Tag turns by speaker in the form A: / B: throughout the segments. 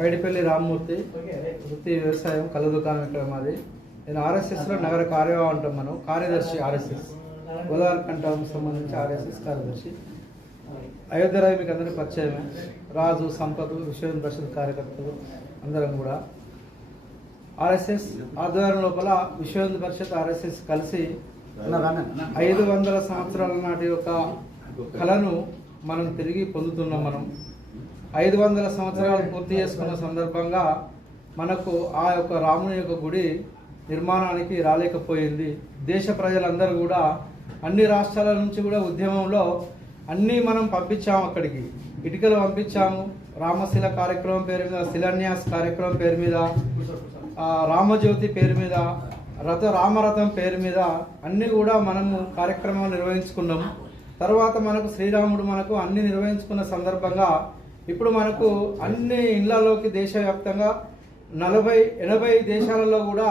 A: పైడిపల్లి రామ్మూర్తి వృత్తి వ్యవసాయం కళ్ళ దుకాణం ఇక్కడ మాది. నేను ఆర్ఎస్ఎస్లో నగర కార్యవా అంటాం మనం కార్యదర్శి ఆర్ఎస్ఎస్. గోదావరి కంఠం సంబంధించి ఆర్ఎస్ఎస్ కార్యదర్శి. అయోధ్య రావు మీకు అందరికీ పరిచయమే. రాజు సంపద విశ్వ పరిషత్ కార్యకర్తలు అందరం కూడా. ఆర్ఎస్ఎస్ ఆధ్వర్యం లోపల విశ్వ హిందూ పరిషత్ ఆర్ఎస్ఎస్ కలిసి ఐదు వందల సంవత్సరాల నాటి యొక్క కళను మనం తిరిగి పొందుతున్నాం మనం. ఐదు వందల సంవత్సరాలు పూర్తి చేసుకున్న సందర్భంగా మనకు ఆ యొక్క రాముని యొక్క గుడి నిర్మాణానికి రాలేకపోయింది. దేశ ప్రజలందరూ కూడా అన్ని రాష్ట్రాల నుంచి కూడా ఉద్యమంలో అన్నీ మనం పంపించాము అక్కడికి. ఇటుకలు పంపించాము రామశిల కార్యక్రమం పేరు మీద శిలాన్యాస్ కార్యక్రమం పేరు మీద రామజ్యోతి పేరు మీద రథ రామరథం పేరు మీద అన్ని కూడా మనము కార్యక్రమాలు నిర్వహించుకున్నాము. తర్వాత మనకు శ్రీరాముడు మనకు అన్ని నిర్వహించుకున్న సందర్భంగా ఇప్పుడు మనకు అన్ని ఇళ్ళలోకి దేశవ్యాప్తంగా నలభై ఎనభై దేశాలలో కూడా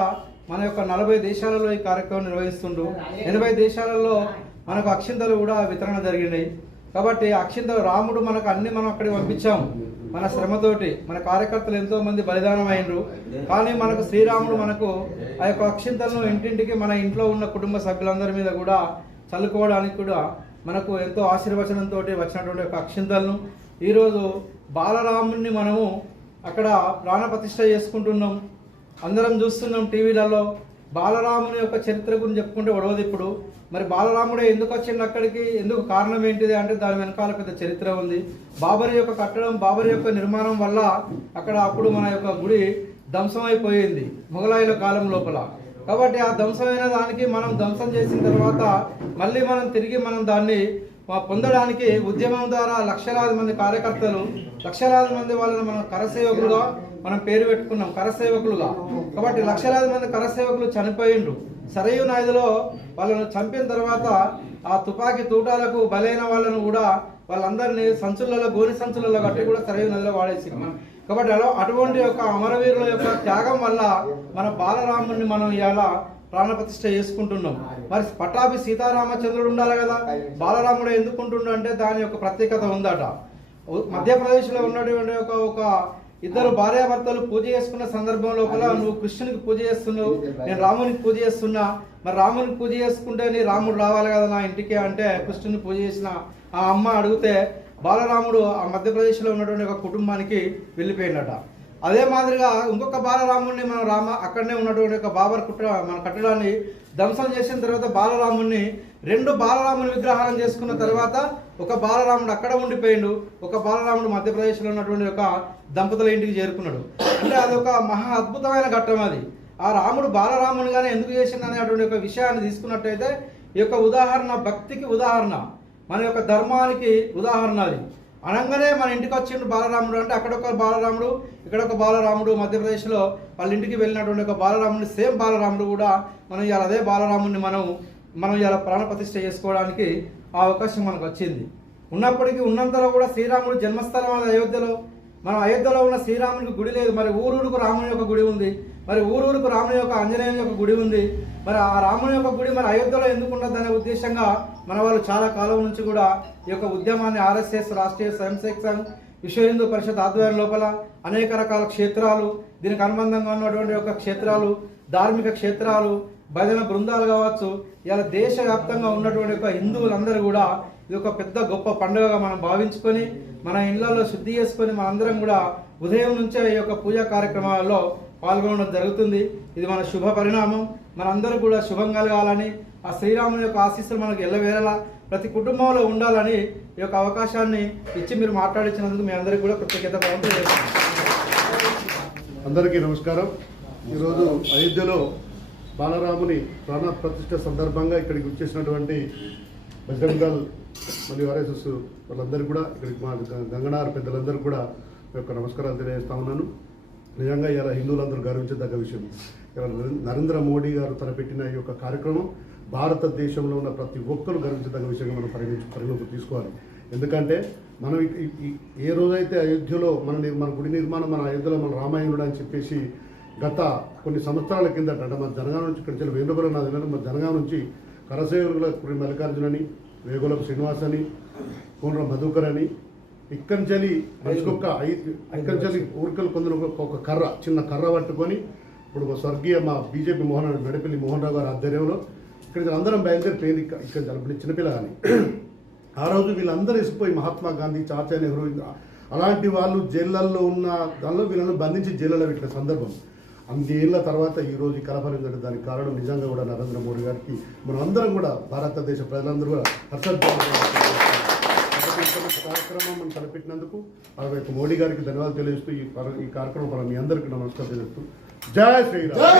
A: మన యొక్క నలభై దేశాలలో ఈ కార్యక్రమం నిర్వహిస్తుండ్రు. ఎనభై దేశాలలో మనకు అక్షింతలు కూడా వితరణ జరిగినాయి. కాబట్టి అక్షింతలు రాముడు మనకు అన్ని మనం అక్కడికి పంపించాము మన శ్రమతోటి మన కార్యకర్తలు ఎంతో మంది బలిదానం అయినరు కానీ మనకు శ్రీరాముడు మనకు ఆ యొక్క అక్షింతలను ఇంటింటికి మన ఇంట్లో ఉన్న కుటుంబ సభ్యులందరి మీద కూడా చల్లుకోవడానికి కూడా మనకు ఎంతో ఆశీర్వచనంతో వచ్చినటువంటి ఒక అక్షింతలను ఈరోజు బాలరాముని మనము అక్కడ ప్రాణప్రతిష్ఠ చేసుకుంటున్నాం. అందరం చూస్తున్నాం టీవీలలో బాలరాముని యొక్క చరిత్ర గురించి చెప్పుకుంటే ఒడవదు ఇప్పుడు. మరి బాలరాముడే ఎందుకు వచ్చిండు అక్కడికి? ఎందుకు కారణం ఏంటిది అంటే దాని వెనకాల పెద్ద చరిత్ర ఉంది. బాబరి యొక్క కట్టడం బాబరి యొక్క నిర్మాణం వల్ల అక్కడ అప్పుడు మన యొక్క గుడి ధ్వంసం అయిపోయింది మొఘలాయుల కాలం లోపల. కాబట్టి ఆ ధ్వంసమైన దానికి మనం ధ్వంసం చేసిన తర్వాత మళ్ళీ మనం తిరిగి మనం దాన్ని పొందడానికి ఉద్యమం ద్వారా లక్షలాది మంది కార్యకర్తలు లక్షలాది మంది వాళ్ళని మనం కరసేవకులుగా మనం పేరు పెట్టుకున్నాం కరసేవకులుగా. కాబట్టి లక్షలాది మంది కరసేవకులు చనిపోయిండ్రు. సరయు నదిలో వాళ్ళను చంపిన తర్వాత ఆ తుపాకీ తూటాలకు బలైన వాళ్ళను కూడా వాళ్ళందరినీ సంచులలో గోని సంచులలో కట్టి కూడా సరయు నదిలో వాడేసి కాబట్టి అటువంటి యొక్క అమరవీరుల యొక్క త్యాగం వల్ల మన బాలరాముడిని మనం ఇలా ఇవాళ ప్రాణప్రతిష్ఠ చేసుకుంటున్నాం. మరి పటాభి సీతారామచంద్రుడు ఉండాలి కదా? బాలరాముడు ఎందుకు ఉంటుండు అంటే దాని యొక్క ప్రత్యేకత ఉందట. మధ్యప్రదేశ్లో ఉన్నటువంటి ఒక ఒక ఇద్దరు భార్యాభర్తలు పూజ చేసుకున్న సందర్భం లోపల నువ్వు కృష్ణునికి పూజ చేస్తున్నావు నేను రామునికి పూజ చేస్తున్నా. మరి రామునికి పూజ చేసుకుంటే నీ రాముడు రావాలి కదా నా ఇంటికి అంటే కృష్ణుని పూజ చేసిన ఆ అమ్మ అడిగితే బాలరాముడు ఆ మధ్యప్రదేశ్లో ఉన్నటువంటి ఒక కుటుంబానికి వెళ్ళిపోయినట. అదే మాదిరిగా ఇంకొక బాలరాముడిని మనం రామ అక్కడనే ఉన్నటువంటి ఒక బాబర్ కుట్ర మన కట్టడాన్ని ధ్వంసం చేసిన తర్వాత బాలరాముడిని రెండు బాలరాముని విగ్రహాలను చేసుకున్న తర్వాత ఒక బాలరాముడు అక్కడ ఉండిపోయిండు. ఒక బాలరాముడు మధ్యప్రదేశ్లో ఉన్నటువంటి ఒక దంపతుల ఇంటికి చేరుకున్నాడు. అంటే అదొక మహా అద్భుతమైన ఘట్టం అది. ఆ రాముడు బాలరామునిగానే ఎందుకు చేసిండు అనేటువంటి ఒక విషయాన్ని తీసుకున్నట్టయితే ఈ యొక్క ఉదాహరణ భక్తికి ఉదాహరణ. మన యొక్క ధర్మానికి ఉదాహరణ అది. అనగానే మన ఇంటికి వచ్చిండు బాలరాముడు అంటే అక్కడ ఒక బాలరాముడు ఇక్కడ ఒక బాలరాముడు మధ్యప్రదేశ్లో వాళ్ళ ఇంటికి వెళ్ళినటువంటి ఒక బాలరాముడు సేమ్ బాలరాముడు కూడా మనం ఇవాళ అదే బాలరాముడిని మనం మనం ఇవాళ ప్రాణప్రతిష్ఠ చేసుకోవడానికి ఆ అవకాశం మనకు వచ్చింది. ఉన్నప్పటికీ ఉన్నంతలో కూడా శ్రీరాముడు జన్మస్థలం అనేది అయోధ్యలో మనం అయోధ్యలో ఉన్న శ్రీరామునికి గుడి లేదు. మరి ఊరూరుకు రాముని యొక్క గుడి ఉంది. మరి ఊరూరుకు రాముని యొక్క ఆంజనేయుని యొక్క గుడి ఉంది. మరి ఆ రాముని యొక్క గుడి మరి అయోధ్యలో ఎందుకు ఉండదు అనే ఉద్దేశంగా మన వాళ్ళు చాలా కాలం నుంచి కూడా ఈ యొక్క ఉద్యమాన్ని ఆర్ఎస్ఎస్ రాష్ట్రీయ స్వయం సేవక్ సంఘ్ విశ్వ హిందూ పరిషత్ ఆధ్వర్యం లోపల అనేక రకాల క్షేత్రాలు దీనికి అనుబంధంగా ఉన్నటువంటి యొక్క క్షేత్రాలు ధార్మిక క్షేత్రాలు భజన బృందాలు కావచ్చు ఇలా దేశవ్యాప్తంగా ఉన్నటువంటి యొక్క హిందువులందరూ కూడా ఇది ఒక పెద్ద గొప్ప పండుగగా మనం భావించుకొని మన ఇళ్ళలో శుద్ధి చేసుకొని మనందరం కూడా ఉదయం నుంచే ఈ యొక్క పూజా కార్యక్రమాల్లో పాల్గొనడం జరుగుతుంది. ఇది మన శుభ పరిణామం. మనందరూ కూడా శుభం కలగాలని ఆ శ్రీరాముని యొక్క ఆశీస్సులు మనకు ఎల్లవేళలా ప్రతి కుటుంబంలో ఉండాలని ఈ యొక్క అవకాశాన్ని ఇచ్చి మీరు మాట్లాడించినందుకు మీ అందరికీ కూడా కృతజ్ఞత
B: అందరికీ నమస్కారం. ఈరోజు అయోధ్యలో బాలరాముని ప్రాణ ప్రతిష్ట సందర్భంగా ఇక్కడికి వచ్చేసినటువంటి బజరంగల్ దళ్ మరియు ఆర్ఎస్ఎస్ వాళ్ళందరూ కూడా ఇక్కడికి మా గంగనార్ పెద్దలందరూ కూడా ఈ యొక్క నమస్కారాలు తెలియజేస్తా ఉన్నాను. నిజంగా ఇలా హిందువులందరూ గర్వించదగ్గ విషయం. ఇలా నరేంద్ర- మోడీ గారు తలపెట్టిన ఈ యొక్క కార్యక్రమం భారతదేశంలో ఉన్న ప్రతి ఒక్కరు గర్వించదగ్గ విషయంగా మనం పరిగణించి పరిగణలోకి తీసుకోవాలి. ఎందుకంటే మనం ఏ రోజైతే అయోధ్యలో మన మన గుడి నిర్మాణం మన అయోధ్యలో మన రామాయణుడు అని చెప్పేసి గత కొన్ని సంవత్సరాల కిందట అంటే మన జనగా నుంచి ఇక్కడ నుంచి వేణుగోళం నా మన జనగా నుంచి కరసేవకుల మల్లికార్జునని వేగులకు అని శ్రీనివాస్ అని కోనర మధుకర్ అని ఇక్కడి నుంచి మనిషికొక ఐదు ఇక్కడి నుంచి ఊరికలు కొందరు ఒక- ఒక కర్ర చిన్న కర్ర పట్టుకొని ఇప్పుడు మా స్వర్గీయ మా బీజేపీ మోహన్ మెడపల్లి మోహన్ రావు గారి ఆధ్వర్యంలో ఇక్కడ అందరం బయలుదేరి ట్రైన్ ఇక్కడ ఇక్కడ జరపడి చిన్నపిల్ల కానీ ఆ రోజు వీళ్ళందరూ వేసిపోయి మహాత్మా గాంధీ చాచా నెహ్రూ అలాంటి వాళ్ళు జైళ్ళల్లో ఉన్న దానిలో వీళ్ళని బంధించి జైళ్ళలో పెట్టిన సందర్భం. అన్నేళ్ళ తర్వాత ఈ కలపరం జరిగిన దానికి కారణం నిజంగా కూడా నరేంద్ర మోడీ గారికి మనం అందరం కూడా భారతదేశ ప్రజలందరూ కూడా ఇంత కార్యక్రమం మనం తలపెట్టినందుకు ఆ మోడీ గారికి ధన్యవాదాలు తెలియజేస్తూ ఈ ఈ కార్యక్రమం మీ అందరికీ నమస్కారం తెలియజేస్తూ.
C: జయ శ్రీరామ్.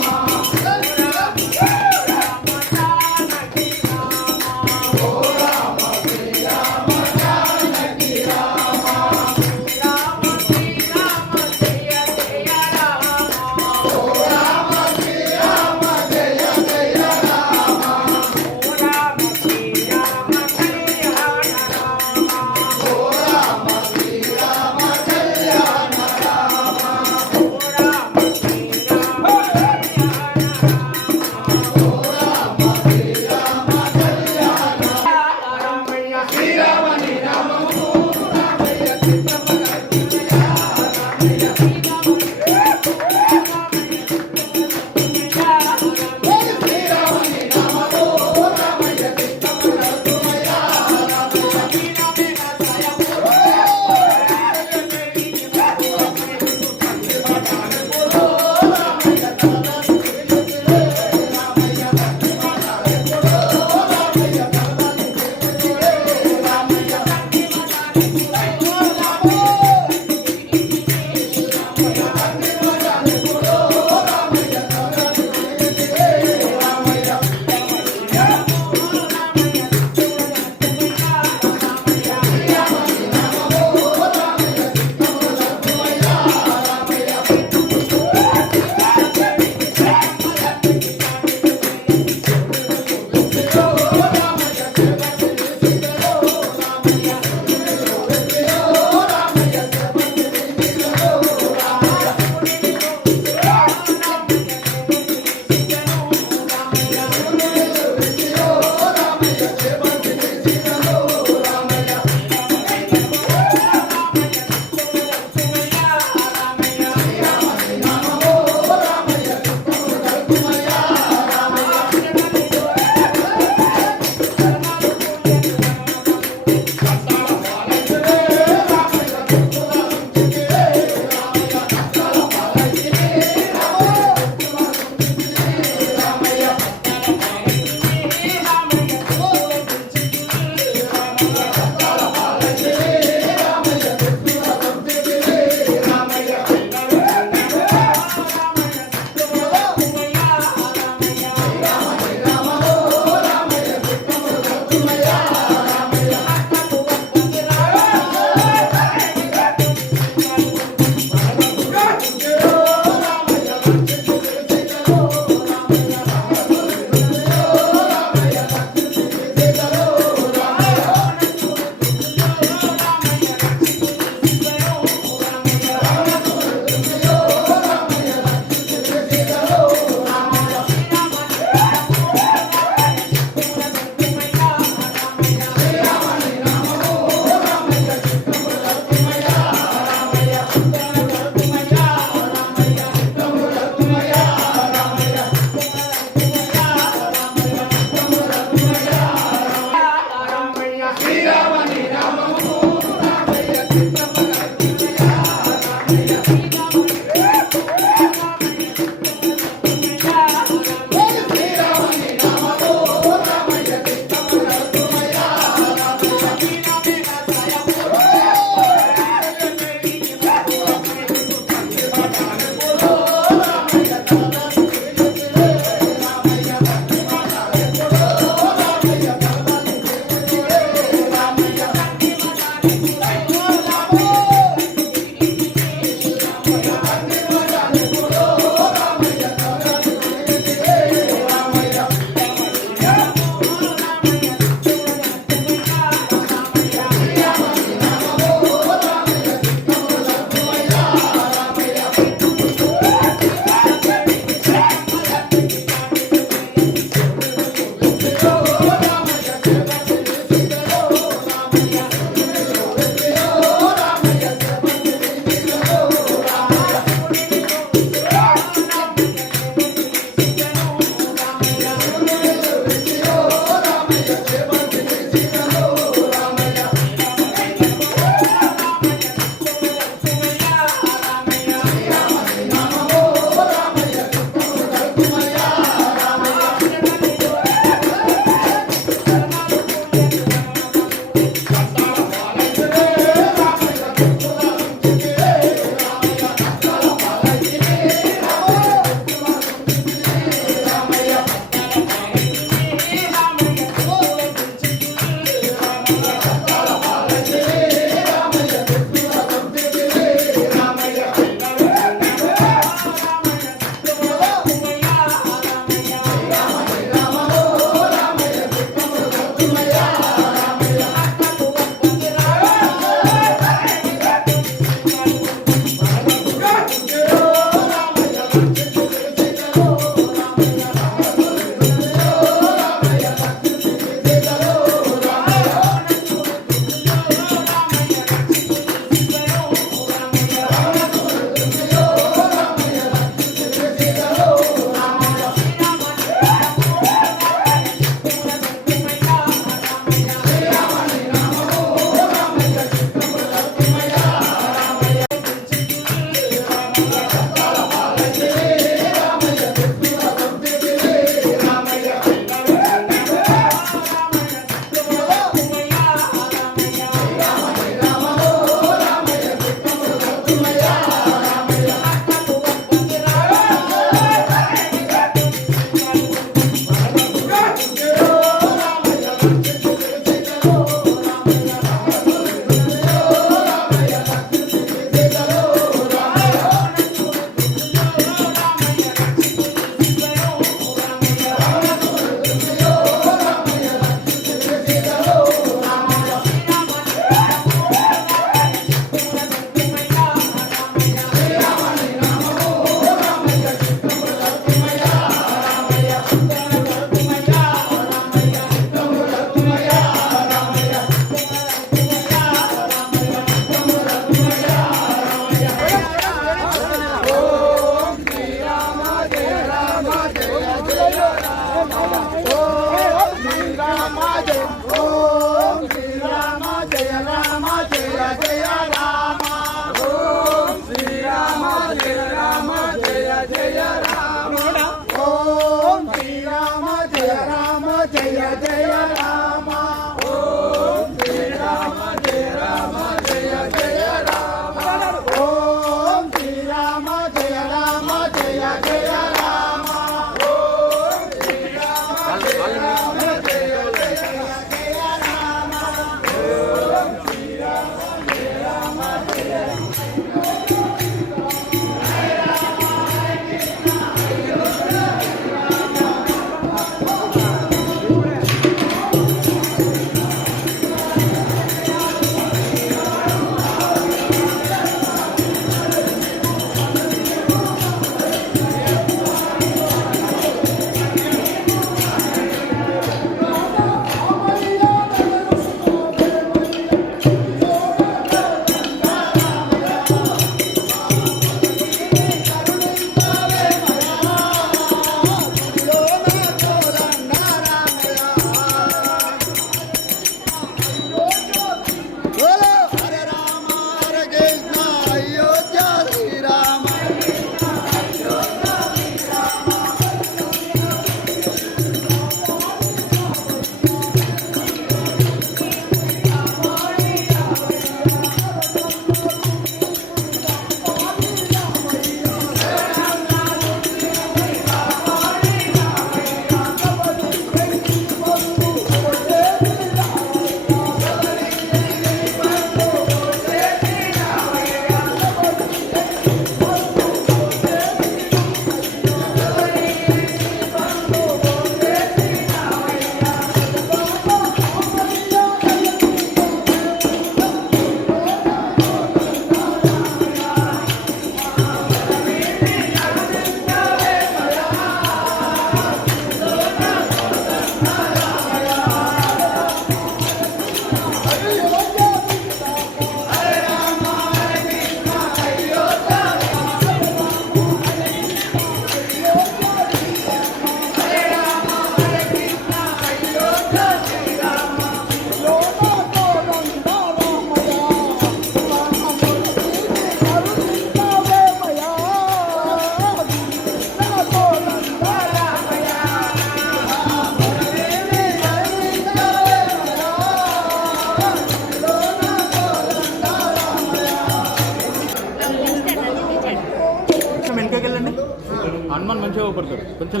D: ఊపడతాడు కొంచెం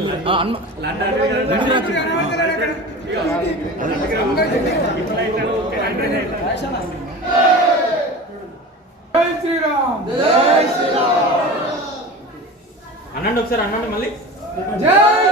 D: అనండి ఒకసారి అనండి మళ్ళీ.
A: జై